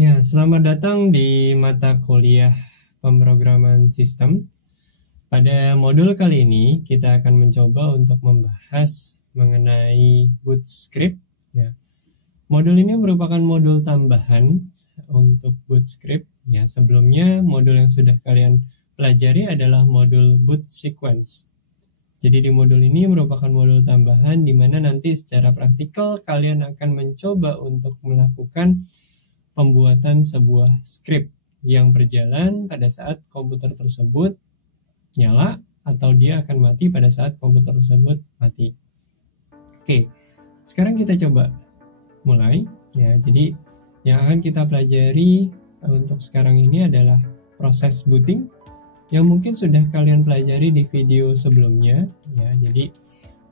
Ya, selamat datang di mata kuliah pemrograman sistem. Pada modul kali ini, kita akan mencoba untuk membahas mengenai Bootscript. Ya. Modul ini merupakan modul tambahan untuk Bootscript. Ya, sebelumnya modul yang sudah kalian pelajari adalah modul Boot Sequence. Jadi di modul ini merupakan modul tambahan di mana nanti secara praktikal kalian akan mencoba untuk melakukan pembuatan sebuah script yang berjalan pada saat komputer tersebut nyala atau dia akan mati pada saat komputer tersebut mati. Oke, sekarang kita coba mulai ya. Jadi yang akan kita pelajari untuk sekarang ini adalah proses booting yang mungkin sudah kalian pelajari di video sebelumnya ya. Jadi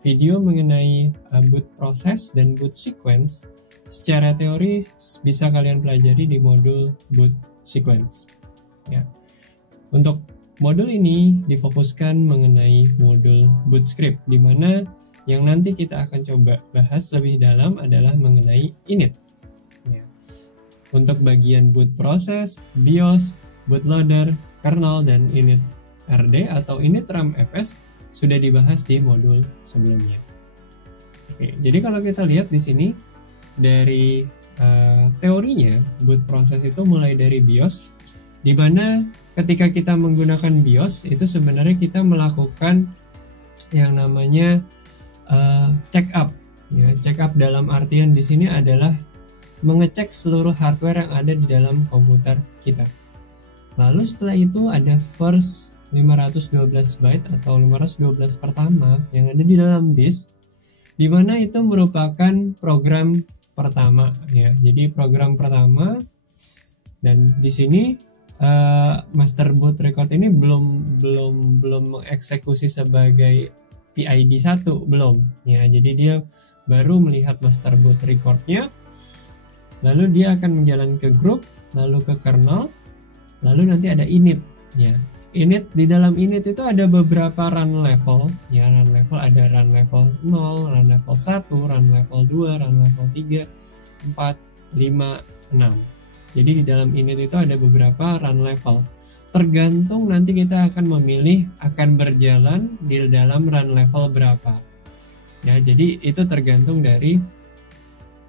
video mengenai boot proses dan boot sequence secara teori bisa kalian pelajari di modul boot sequence ya. Untuk modul ini difokuskan mengenai modul Bootscript, di mana yang nanti kita akan coba bahas lebih dalam adalah mengenai init. Ya. Untuk bagian boot proses, BIOS, bootloader, kernel, dan init RD atau init RAM FS sudah dibahas di modul sebelumnya. Oke, jadi kalau kita lihat di sini dari teorinya, boot proses itu mulai dari BIOS, di mana ketika kita menggunakan BIOS itu sebenarnya kita melakukan yang namanya check up. Ya, check up dalam artian di sini adalah mengecek seluruh hardware yang ada di dalam komputer kita. Lalu setelah itu ada first 512 byte atau 512 pertama yang ada di dalam disk, di mana itu merupakan program pertama ya. Jadi program pertama, dan di sini master boot record ini belum mengeksekusi sebagai PID 1 belum ya. Jadi dia baru melihat master boot recordnya, lalu dia akan menjalan ke group, lalu ke kernel, lalu nanti ada init ya. Init, di dalam init itu ada beberapa run level ya. Run level ada run level 0, run level 1, run level 2, run level 3, 4, 5, 6. Jadi di dalam init itu ada beberapa run level. Tergantung nanti kita akan memilih akan berjalan di dalam run level berapa. Ya, jadi itu tergantung dari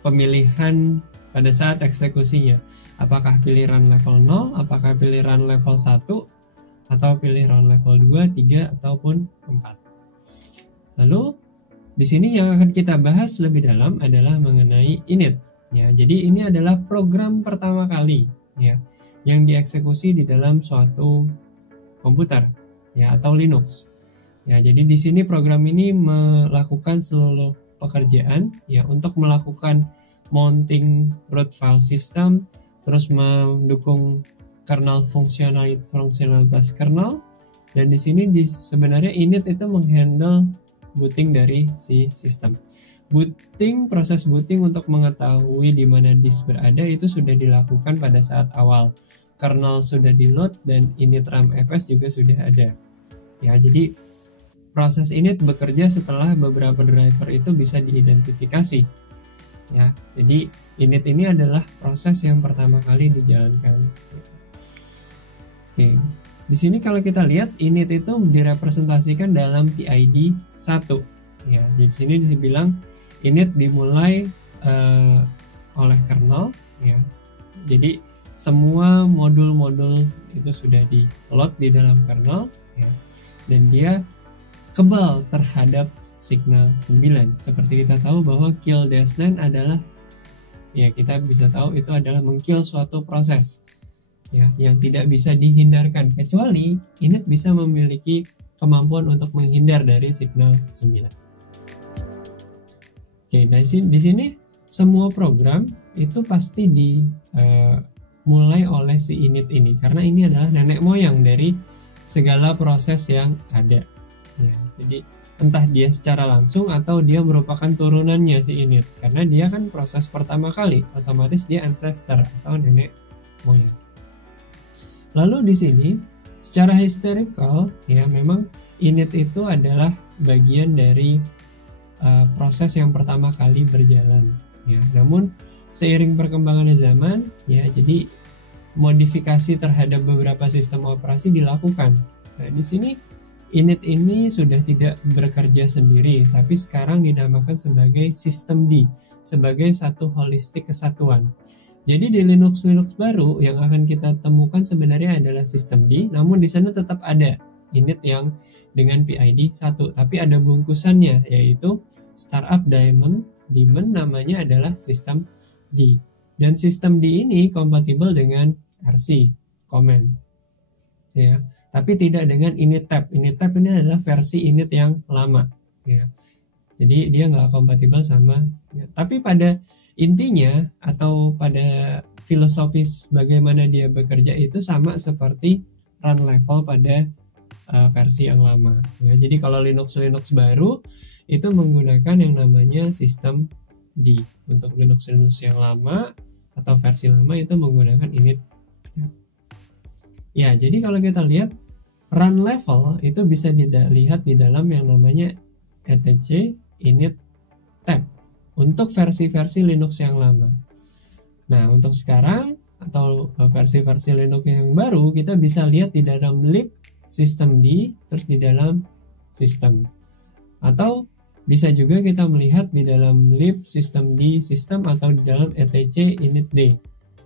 pemilihan pada saat eksekusinya. Apakah pilih run level 0, apakah pilih run level 1, atau pilih run level 2, 3, ataupun 4. Lalu di sini yang akan kita bahas lebih dalam adalah mengenai init. Ya, jadi ini adalah program pertama kali ya yang dieksekusi di dalam suatu komputer ya atau Linux. Ya, jadi di sini program ini melakukan seluruh pekerjaan ya untuk melakukan mounting root file system, terus mendukung kernel fungsionalitas kernel, dan di sini sebenarnya init itu menghandle booting dari si sistem. Proses booting untuk mengetahui di mana disk berada itu sudah dilakukan pada saat awal. Kernel sudah di load dan init RAM FS juga sudah ada. Ya, jadi proses init bekerja setelah beberapa driver itu bisa diidentifikasi. Ya, jadi init ini adalah proses yang pertama kali dijalankan. Oke. Di sini kalau kita lihat init itu direpresentasikan dalam PID 1. Ya, di sini dibilang init dimulai oleh kernel ya. Jadi semua modul-modul itu sudah di load di dalam kernel ya. Dan dia kebal terhadap signal 9. Seperti kita tahu bahwa kill -9 adalah ya, kita bisa tahu itu adalah mengkill suatu proses ya yang tidak bisa dihindarkan, kecuali init bisa memiliki kemampuan untuk menghindar dari signal 9. Oke, di sini semua program itu pasti dimulai oleh si init ini, karena ini adalah nenek moyang dari segala proses yang ada. Ya, jadi entah dia secara langsung atau dia merupakan turunannya si init, karena dia kan proses pertama kali, otomatis dia ancestor atau nenek moyang. Lalu di sini secara historical ya, memang init itu adalah bagian dari proses yang pertama kali berjalan ya. Namun seiring perkembangan zaman ya, jadi modifikasi terhadap beberapa sistem operasi dilakukan. Nah, di sini init ini sudah tidak bekerja sendiri, tapi sekarang dinamakan sebagai sistem D, sebagai satu holistik kesatuan. Jadi di Linux baru yang akan kita temukan sebenarnya adalah sistem D, namun di sana tetap ada init yang dengan PID 1, tapi ada bungkusannya yaitu Startup Daemon namanya adalah sistem D. Dan sistem D ini kompatibel dengan RC command. Ya, tapi tidak dengan init tab. Init tab ini adalah versi init yang lama. Ya. Jadi dia nggak kompatibel sama. Ya. Tapi pada intinya atau pada filosofis bagaimana dia bekerja itu sama seperti run level pada versi yang lama. Ya. Jadi kalau Linux baru itu menggunakan yang namanya sistem D. Untuk Linux yang lama atau versi lama itu menggunakan init. Ya, jadi kalau kita lihat run level itu bisa dilihat di dalam yang namanya etc init tab untuk versi-versi Linux yang lama. Nah, untuk sekarang atau versi-versi Linux yang baru kita bisa lihat di dalam lib systemd terus di dalam sistem. Atau bisa juga kita melihat di dalam lib systemd system atau di dalam etc initd.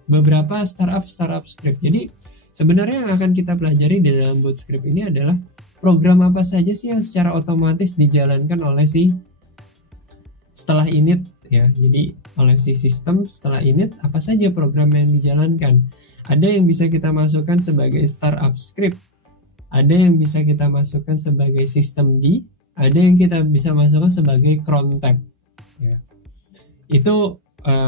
Beberapa startup script. Jadi sebenarnya yang akan kita pelajari di dalam Bootscript ini adalah program apa saja sih yang secara otomatis dijalankan oleh si setelah init ya. Jadi oleh si sistem setelah init apa saja program yang dijalankan. Ada yang bisa kita masukkan sebagai startup script. Ada yang bisa kita masukkan sebagai systemd, ada yang kita bisa masukkan sebagai cron tab. Ya. Itu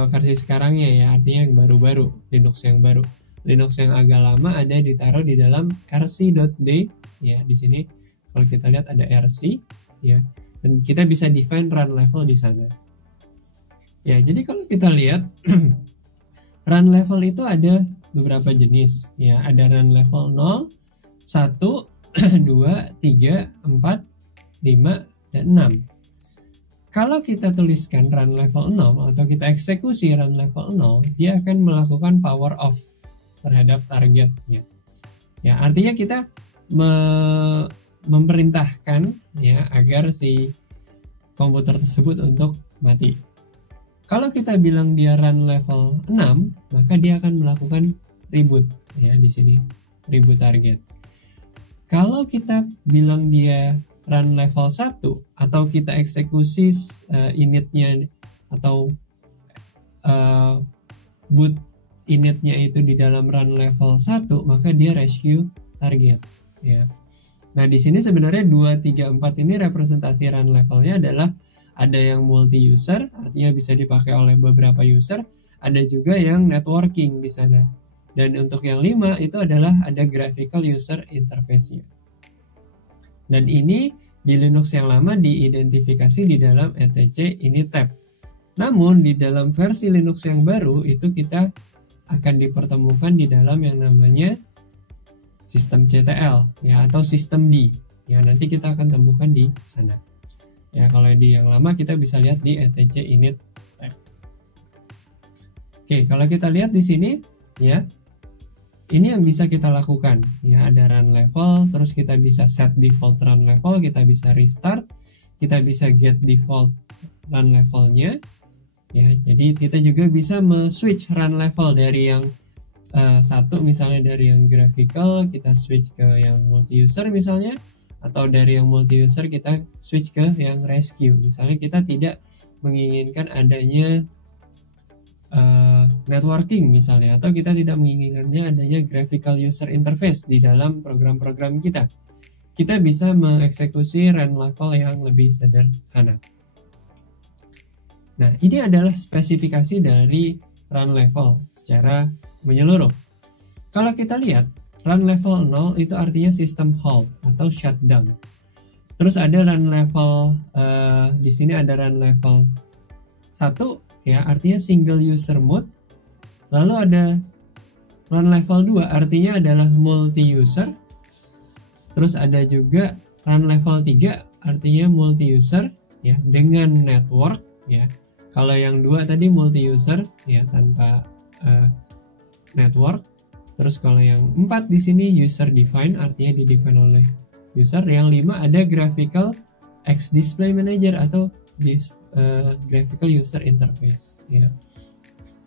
versi sekarangnya ya, artinya yang baru-baru, Linux yang baru. Linux yang agak lama ada ditaruh di dalam rc.d ya. Di sini kalau kita lihat ada rc ya, dan kita bisa define run level di sana. Ya, jadi kalau kita lihat run level itu ada beberapa jenis ya, ada run level 0, 1, 2, 3, 4, 5 dan 6. Kalau kita tuliskan run level 0 atau kita eksekusi run level 0, dia akan melakukan power off terhadap targetnya. Ya, artinya kita memerintahkan ya agar si komputer tersebut untuk mati. Kalau kita bilang dia run level 6, maka dia akan melakukan reboot ya di sini, reboot target. Kalau kita bilang dia run level 1 atau kita eksekusi initnya atau boot initnya itu di dalam run level 1, maka dia rescue target ya. Nah, di sini sebenarnya 2, 3, 4 ini representasi run levelnya adalah ada yang multi user, artinya bisa dipakai oleh beberapa user, ada juga yang networking di sana. Dan untuk yang 5 itu adalah ada graphical user interface-nya. Dan ini di Linux yang lama diidentifikasi di dalam etc init tab. Namun di dalam versi Linux yang baru itu kita akan dipertemukan di dalam yang namanya sistem CTL ya, atau sistem D ya, nanti kita akan temukan di sana ya. Kalau di yang lama kita bisa lihat di etc init tab. Oke, kalau kita lihat di sini ya, ini yang bisa kita lakukan ya, ada run level, terus kita bisa set default run level, kita bisa restart, kita bisa get default run levelnya ya. Jadi kita juga bisa switch run level dari yang satu, misalnya dari yang graphical kita switch ke yang multi user misalnya, atau dari yang multi user kita switch ke yang rescue. Misalnya kita tidak menginginkan adanya networking misalnya, atau kita tidak menginginkannya adanya graphical user interface di dalam program-program kita. Kita bisa mengeksekusi run level yang lebih sederhana. Nah, ini adalah spesifikasi dari run level secara menyeluruh. Kalau kita lihat, run level 0 itu artinya system halt atau shutdown. Terus ada run level, di sini ada run level 1 ya, artinya single user mode. Lalu ada run level 2 artinya adalah multi user. Terus ada juga run level 3 artinya multi user ya dengan network ya. Kalau yang 2 tadi multi user ya tanpa network. Terus kalau yang 4 di sini user define, artinya di define oleh user. Yang 5 ada graphical X display manager atau graphical user interface ya.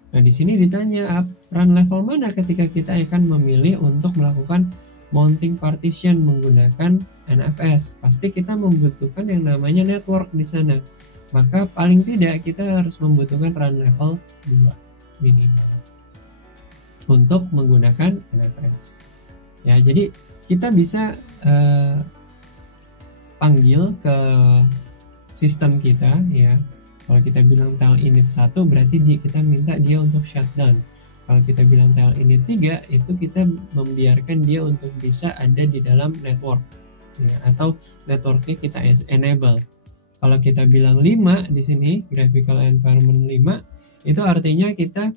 Nah, di sini ditanya run level mana ketika kita akan memilih untuk melakukan mounting partition menggunakan NFS. Pasti kita membutuhkan yang namanya network di sana. Maka paling tidak kita harus membutuhkan run level 2 minimal untuk menggunakan NFS. Ya, jadi kita bisa panggil ke sistem kita ya. Kalau kita bilang tel init 1 berarti kita minta dia untuk shutdown. Kalau kita bilang tel init 3 itu kita membiarkan dia untuk bisa ada di dalam network ya, atau networknya kita enable. Kalau kita bilang 5 di sini graphical environment 5 itu artinya kita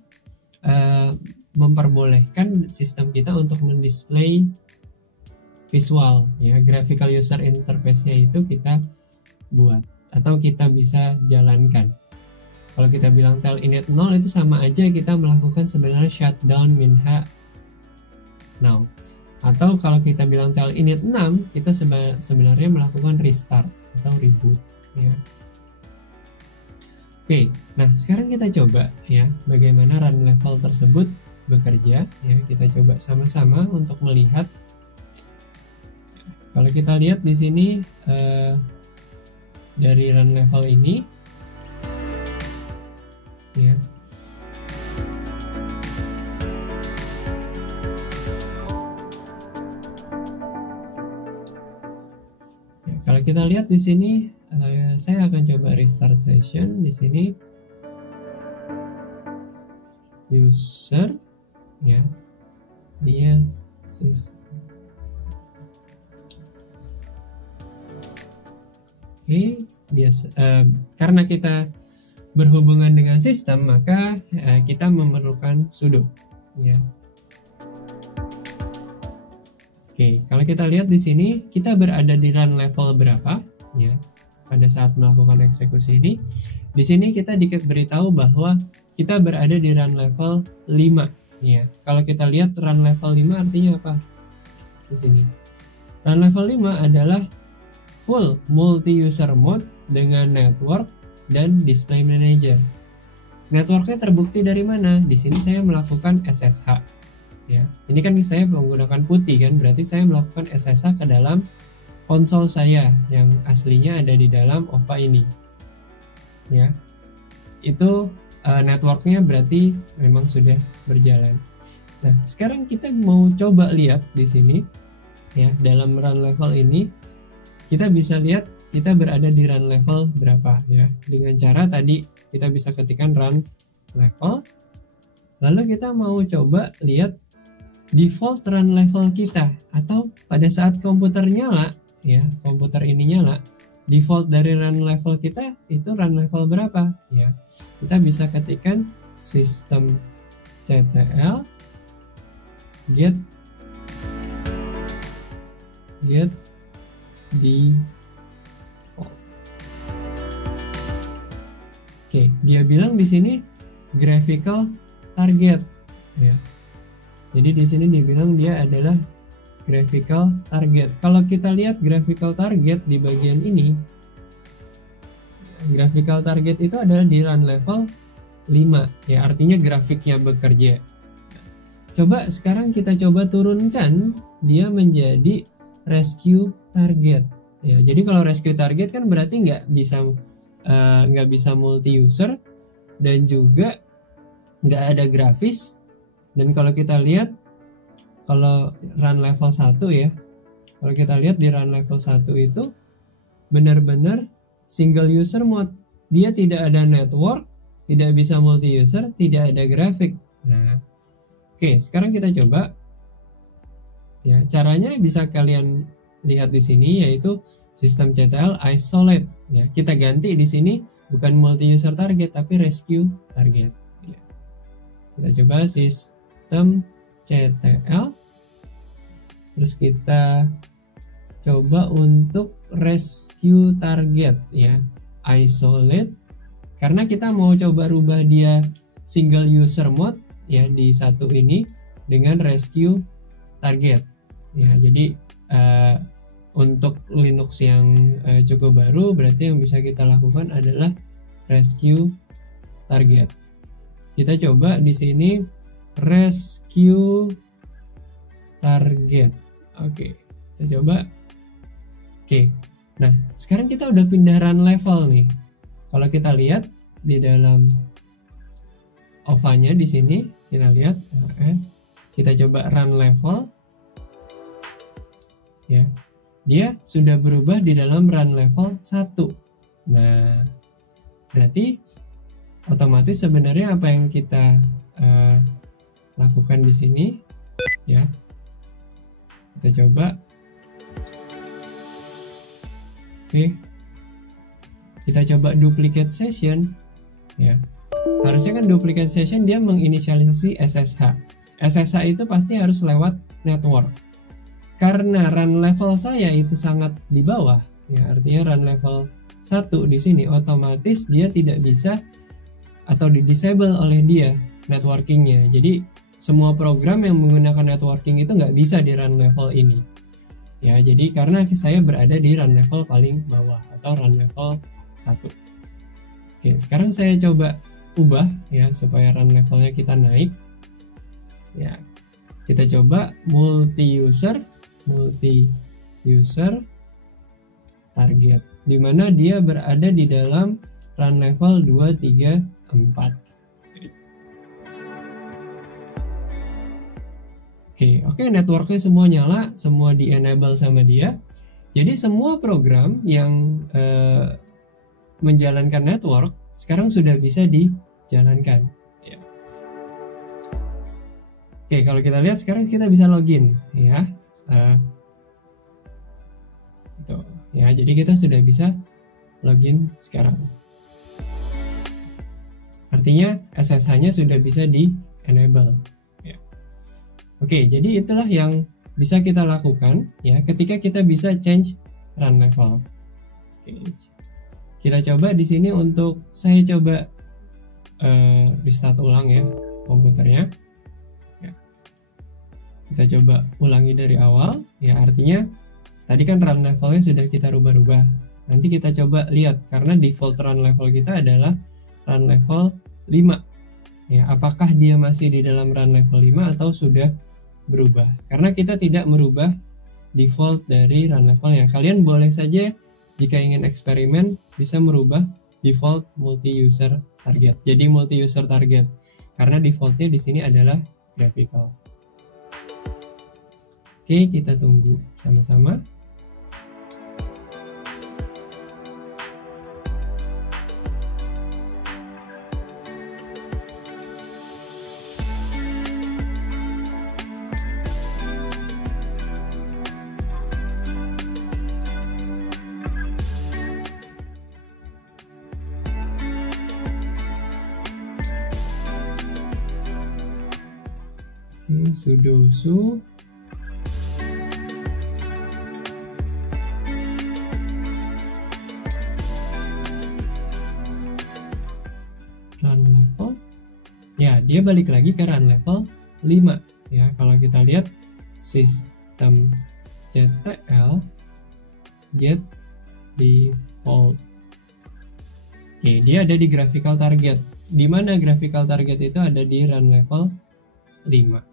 memperbolehkan sistem kita untuk mendisplay visual ya, graphical user interface-nya itu kita buat atau kita bisa jalankan. Kalau kita bilang tel init 0 itu sama aja kita melakukan sebenarnya shutdown minha now. Atau kalau kita bilang tel init 6 kita sebenarnya melakukan restart atau reboot ya. Oke, nah sekarang kita coba ya bagaimana run level tersebut bekerja ya. Kita coba sama-sama untuk melihat. Kalau kita lihat di sini dari run level ini ya. Kalau kita lihat di sini saya akan coba restart session di sini. User ya. Dia biasa karena kita berhubungan dengan sistem maka kita memerlukan sudo ya. Oke, kalau kita lihat di sini kita berada di run level berapa ya pada saat melakukan eksekusi ini. Di sini kita diberitahu bahwa kita berada di run level 5 ya. Kalau kita lihat run level 5 artinya apa? Di sini. Run level 5 adalah full multi-user mode dengan network dan display manager. Networknya terbukti dari mana? Di sini saya melakukan SSH. Ya, ini kan saya menggunakan putih kan, berarti saya melakukan SSH ke dalam konsol saya yang aslinya ada di dalam OPA ini. Ya, itu networknya berarti memang sudah berjalan. Nah, sekarang kita mau coba lihat di sini ya dalam run level ini. Kita bisa lihat kita berada di run level berapa ya. Dengan cara tadi kita bisa ketikkan run level. Lalu kita mau coba lihat default run level kita atau pada saat komputer nyala ya, komputer ini nyala, default dari run level kita itu run level berapa ya. Kita bisa ketikkan system ctl get default. Oke, dia bilang di sini graphical target ya. Jadi di sini dibilang dia adalah graphical target. Kalau kita lihat graphical target di bagian ini, graphical target itu adalah di run level 5 ya, artinya grafiknya bekerja. Coba sekarang kita coba turunkan dia menjadi rescue target ya. Jadi kalau rescue target kan berarti nggak bisa multi user dan juga nggak ada grafis. Dan kalau kita lihat kalau run level 1 ya, kalau kita lihat di run level 1 itu benar-benar single user mode, dia tidak ada network, tidak bisa multi user, tidak ada grafik. Nah, oke, sekarang kita coba. Ya, caranya bisa kalian lihat di sini yaitu sistem CTL isolate. Ya, kita ganti di sini bukan multi user target tapi rescue target. Ya. Kita coba sistem CTL. Terus kita coba untuk rescue target ya. Isolate Karena kita mau coba rubah dia single user mode ya di satu ini dengan rescue target. Ya, jadi untuk Linux yang cukup baru, berarti yang bisa kita lakukan adalah rescue target. Kita coba di sini rescue target. Oke, kita coba. Oke, nah sekarang kita udah pindah run level nih. Kalau kita lihat di dalam OVA-nya di sini, kita lihat, kita coba run level, ya, dia sudah berubah di dalam run level 1. Nah, berarti otomatis sebenarnya apa yang kita lakukan di sini, ya, kita coba. Oke, kita coba duplicate session, ya. Harusnya kan duplicate session dia menginisialisasi SSH. SSH itu pasti harus lewat network. Karena run level saya itu sangat di bawah, ya, artinya run level 1 di sini, otomatis dia tidak bisa atau di-disable oleh dia networkingnya. Jadi semua program yang menggunakan networking itu nggak bisa di run level ini. Ya, jadi karena saya berada di run level paling bawah atau run level 1. Oke, sekarang saya coba ubah ya supaya run levelnya kita naik. Ya, kita coba multi user target, di mana dia berada di dalam run level 2, 3, 4. Oke, networknya semua nyala, semua di enable sama dia. Jadi semua program yang menjalankan network sekarang sudah bisa dijalankan. Ya. Oke, kalau kita lihat sekarang kita bisa login, ya. Tuh, ya. Jadi kita sudah bisa login sekarang. Artinya SSH-nya sudah bisa di enable. Oke, jadi itulah yang bisa kita lakukan ya ketika kita bisa change run level. Oke, kita coba di sini untuk saya coba restart ulang ya komputernya. Ya. Kita coba ulangi dari awal ya, artinya tadi kan run levelnya sudah kita rubah-rubah. Nanti kita coba lihat karena default run level kita adalah run level 5. Ya, apakah dia masih di dalam run level 5 atau sudah berubah? Karena kita tidak merubah default dari run levelnya. Kalian boleh saja jika ingin eksperimen bisa merubah default multi user target. Jadi multi user target karena defaultnya di sini adalah graphical. Oke, kita tunggu sama-sama. Sudo su run level, ya dia balik lagi ke run level 5 ya. Kalau kita lihat sistem ctl get default, oke, dia ada di graphical target. Di mana graphical target itu ada di run level 5.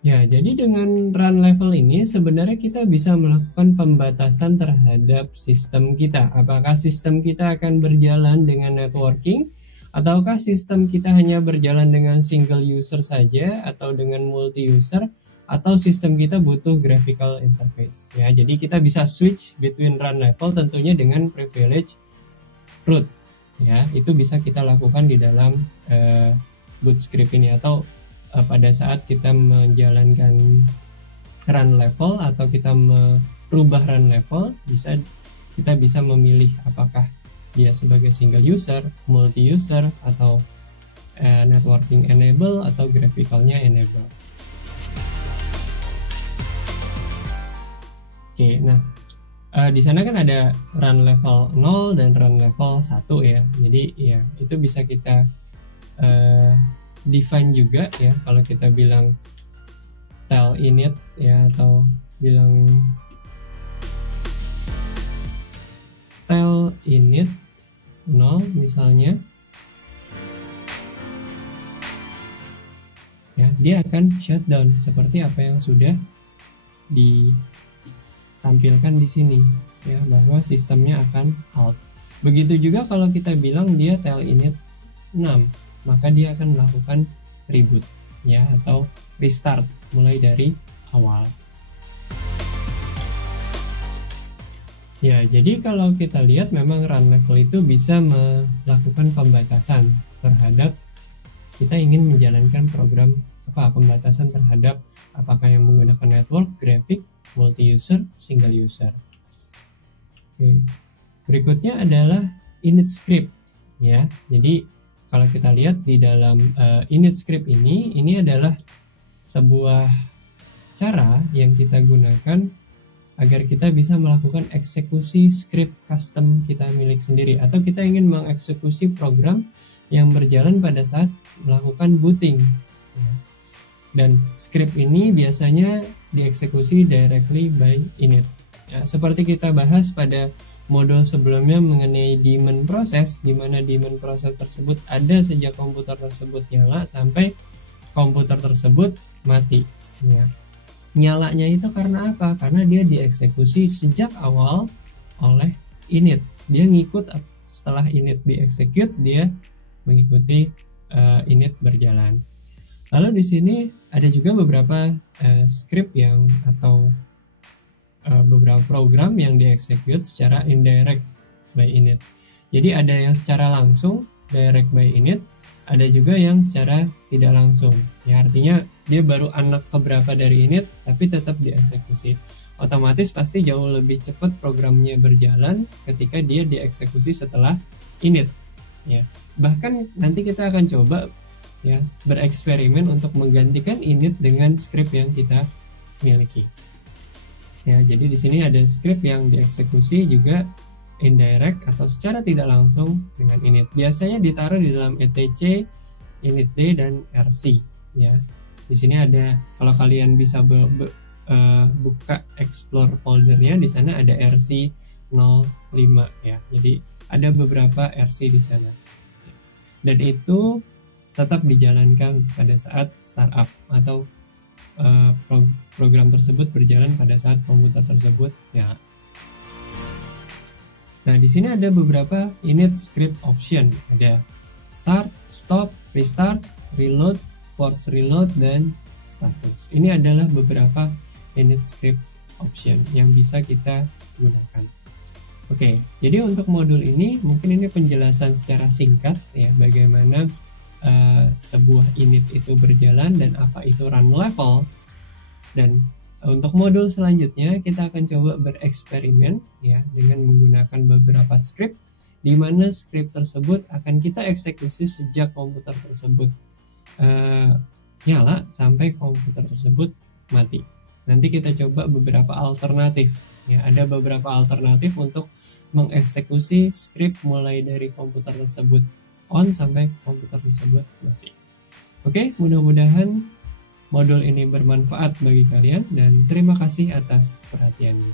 Ya, jadi dengan run level ini sebenarnya kita bisa melakukan pembatasan terhadap sistem kita. Apakah sistem kita akan berjalan dengan networking, ataukah sistem kita hanya berjalan dengan single user saja, atau dengan multi user, atau sistem kita butuh graphical interface. Ya, jadi kita bisa switch between run level tentunya dengan privilege root. Ya, itu bisa kita lakukan di dalam Bootscript ini, atau pada saat kita menjalankan run level atau kita merubah run level, kita bisa memilih apakah dia sebagai single user, multi user, atau networking enable atau graphicalnya enable. Oke, nah di sana kan ada run level 0 dan run level 1 ya. Jadi ya itu bisa kita define juga ya, kalau kita bilang tel init ya, atau bilang tel init 0 misalnya ya, dia akan shutdown seperti apa yang sudah ditampilkan di sini ya, bahwa sistemnya akan halt. Begitu juga kalau kita bilang dia tel init 6, maka dia akan melakukan reboot ya, atau restart mulai dari awal. Ya, jadi kalau kita lihat memang run level itu bisa melakukan pembatasan terhadap kita ingin menjalankan program pembatasan terhadap apakah yang menggunakan network, grafik, multi-user, single user. Oke. Berikutnya adalah init script ya. Jadi kalau kita lihat di dalam init script ini adalah sebuah cara yang kita gunakan agar kita bisa melakukan eksekusi script custom kita milik sendiri, atau kita ingin mengeksekusi program yang berjalan pada saat melakukan booting. Dan script ini biasanya dieksekusi directly by init. Ya, seperti kita bahas pada modul sebelumnya mengenai daemon process, di mana daemon process tersebut ada sejak komputer tersebut nyala sampai komputer tersebut mati. Ya. Nyalanya itu karena apa? Karena dia dieksekusi sejak awal oleh init. Dia ngikut setelah init dieksekut, dia mengikuti init berjalan. Lalu di sini ada juga beberapa script yang atau beberapa program yang dieksekut secara indirect by init. Jadi ada yang secara langsung direct by init, ada juga yang secara tidak langsung. Ya, artinya dia baru anak keberapa dari init tapi tetap dieksekusi. Otomatis pasti jauh lebih cepat programnya berjalan ketika dia dieksekusi setelah init. Ya. Bahkan nanti kita akan coba ya bereksperimen untuk menggantikan init dengan script yang kita miliki. Ya, jadi di sini ada script yang dieksekusi juga indirect atau secara tidak langsung dengan init. Biasanya ditaruh di dalam etc, initd dan rc ya. Di sini ada, kalau kalian bisa buka explore foldernya, di sana ada rc05 ya. Jadi ada beberapa rc di sana. Dan itu tetap dijalankan pada saat startup atau program tersebut berjalan pada saat komputer tersebut ya. Nah, di sini ada beberapa init script option. Ada start, stop, restart, reload, force reload, dan status. Ini adalah beberapa init script option yang bisa kita gunakan. Oke, jadi untuk modul ini mungkin ini penjelasan secara singkat ya, bagaimana sebuah init itu berjalan dan apa itu run level. Dan untuk modul selanjutnya kita akan coba bereksperimen ya dengan menggunakan beberapa script, di mana script tersebut akan kita eksekusi sejak komputer tersebut nyala sampai komputer tersebut mati. Nanti kita coba beberapa alternatif ya, ada beberapa alternatif untuk mengeksekusi script mulai dari komputer tersebut on sampai komputer tersebut mati. Oke, mudah-mudahan modul ini bermanfaat bagi kalian dan terima kasih atas perhatiannya.